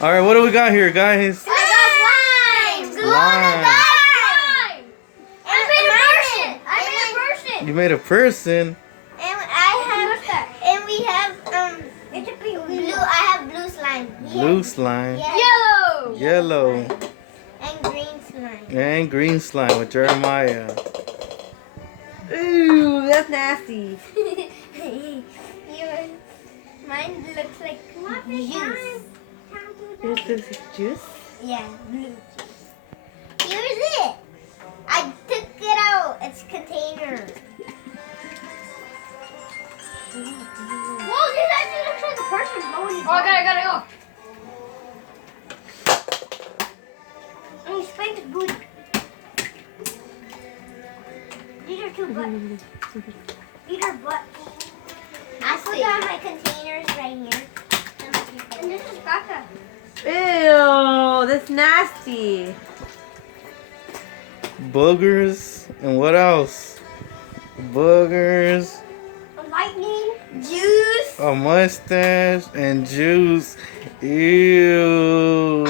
All right, what do we got here, guys? I got slime. Slime. Slime. I made a person. I made a person. You made a person. And and we have it's a blue. I have blue slime. Blue slime. Yes. Yellow. And green slime. And green slime with Jeremiah. Ooh, that's nasty. Mine looks like juice. This looks like juice? Yeah, blue juice. Here's it. I took it out. It's container. Whoa, this actually looks like a person blowing. Oh, I gotta go. And you spank the boot. These are two butts. These are butts. I put down my containers right here. And this is caca. Ew, that's nasty. Boogers. And what else? Boogers. Lightning, juice. A mustache and juice. Ew.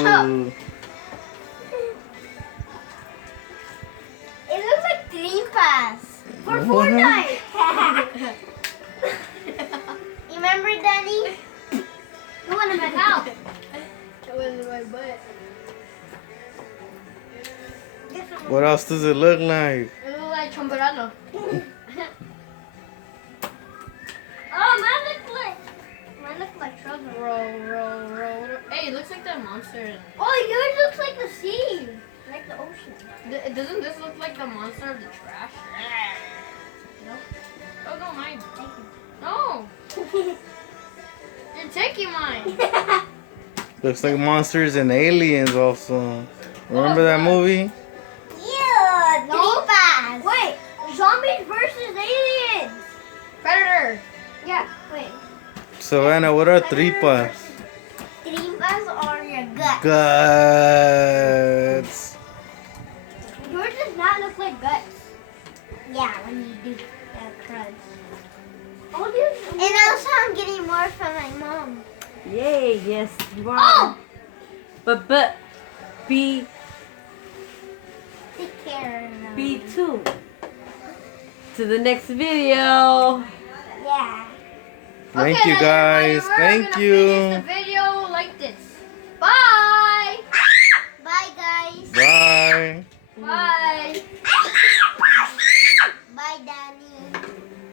It looks like Dream Pass for What? Fortnite. You remember, Danny? The one in my mouth. It was in my butt. What else does it look like? It looks like chomperano. Oh, mine looks like trouble. Roll. Hey, it looks like that monster. Oh, yours looks like the sea, like the ocean. Doesn't this look like the monster of the trash? No. Oh, no, mine. No. You're taking mine. Looks like monsters and aliens also. Remember that movie? Yeah, Dream Pass. Wait, zombies versus aliens. Predator. Yeah, wait. Savannah, what are tripas? Tripas are your guts. Guts. Yours does not look like guts. Yeah, when you do crunch. And also I'm getting more from my mom. Yay, yes, you are. Oh! But, be Take care. tuned to the next video. Yeah. Thank Okay, you then, everybody, guys. we're Thank gonna you. finish the video